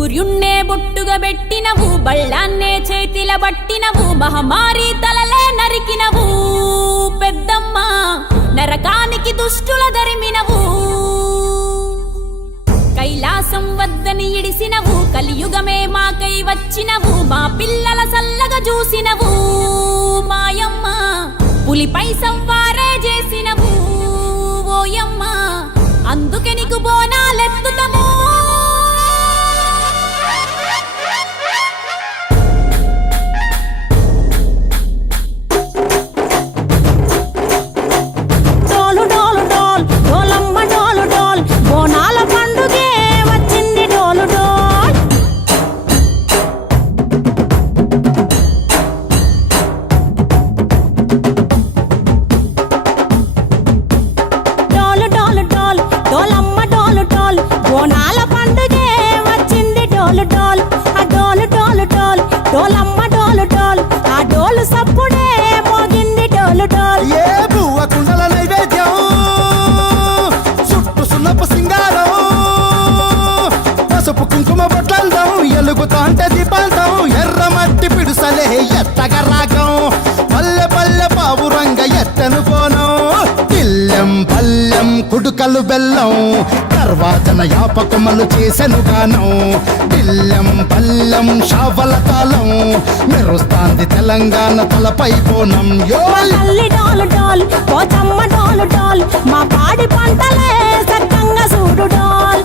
సూర్యున్నే బొట్టుగా పెట్టినవు, బళ్ళాన్నే చేతిల పట్టినవు, మహమారి తలలే నరికినవు పెద్దమ్మ, నరకానికి దుష్టుల దరిమినవు. కైలాసం వద్దని ఇడిసినవు, కలియుగమే మాకై వచ్చినవు, మా పిల్లల సల్లగా చూసినవు మాయమ్మ, పులిపై సవ్వారే చేసినవు ఓయమ్మ, అందుకే నీకు బోనాలెత్తుతము. ఎలుగుతాంటే దీపాలతం ఎర్రమట్టి పిడుసలే ఎత్తగా రాగం, పల్లె పల్లె పావురంగ ఎత్తను కోనం, పిల్లెం పల్లెం కుడుకలు బెల్లం, తర్వాతన యాపకమలు చేసెను గానం, పిల్లెం పల్లెం షావల తాళం, మెరుస్తాంది తెలంగాణ తలపై కోణం. మా పాడి పంటలే సక్కంగా చూడు డాల్.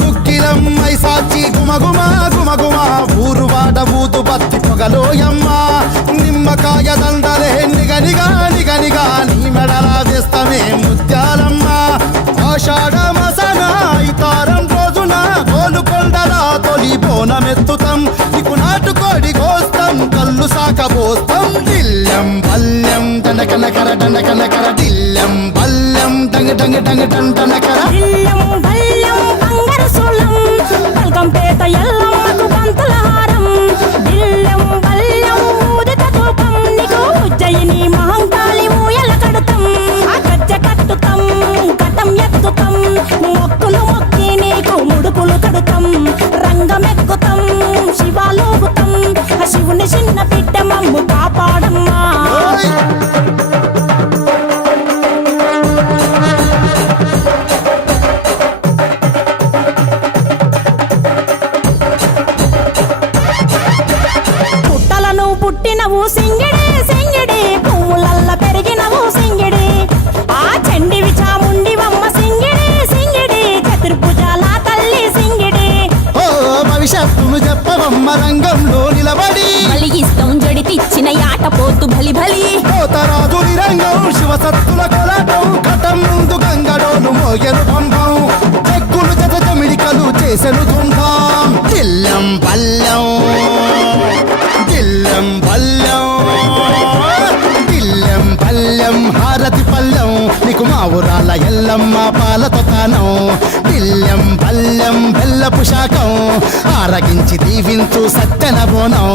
దుక్కిలమ్మై సాచి గుమగుమా గుమగుమా, ఊరు వాడ ఊదు బత్తి పొగలోయమ్మ, నిమ్మకాయ దండలే నిగనిగా నిగనిగా, నీ మెడలా వేస్తమే ముత్యాలమ్మ, ఆషాఢ మసన ఇతారం రోజున గోలుకొండలా తొలి బోనమెత్తుతాం, నీకు నాటుకోడి కోస్తాం, కళ్ళు సాకబోస్తాం, దిల్లెం పల్లెం దండకనకర దండకనకర, దిల్లెం పల్లెం డంగ డంగ డంగ డండనకర, పేట ఎల్లమ్మకు పంతుల హారం, బిల్లెం బల్లెం ఊదిత ధూపం, నీకు ఉజ్జయిని మహంకాళి ఊయల కడుతాం, గజ్జె కట్టుతాం, కటం ఎత్తుతాం, మొక్కులు మొక్కి నీకు ముడుపులు కడుతాం, రంగమెక్కుతాం, శివాలోగుతాం, శివుని చిన్న బిడ్డ మమ్ము కాపాడమ్మా. పుట్టినవు సింగిడి సింగిడి, పువ్వులల్ల పెరిగినవు సింగిడి, ఆ చండివి చాముండివమ్మ సింగిడి సింగిడి, చతుర్భుజాల తల్లి సింగిడి. ఓ భవిష్యత్తును చెప్పవమ్మ రంగంలో నిలబడి, బలిగిస్తాం జడితిచ్చిన యాట పోతు బలి బలి, పోతరాజు రంగం శివసత్తుల కొలాటం, కటం ముందు గంగడోను మోగెను పంపం, చెక్కులు జత జమిడికలు చేసెను తుంటాం, దిల్లెం పల్లెం దిల్లెం పల్లెం దిల్లెం పల్లెం హారతి పల్లెం, నీకు మా ఊరాల ఎల్లమ్మ పాలతో తానం, దిల్లెం పల్లెం బెల్లపు శాఖం, ఆరగించి దీవించు సత్యన బోనం.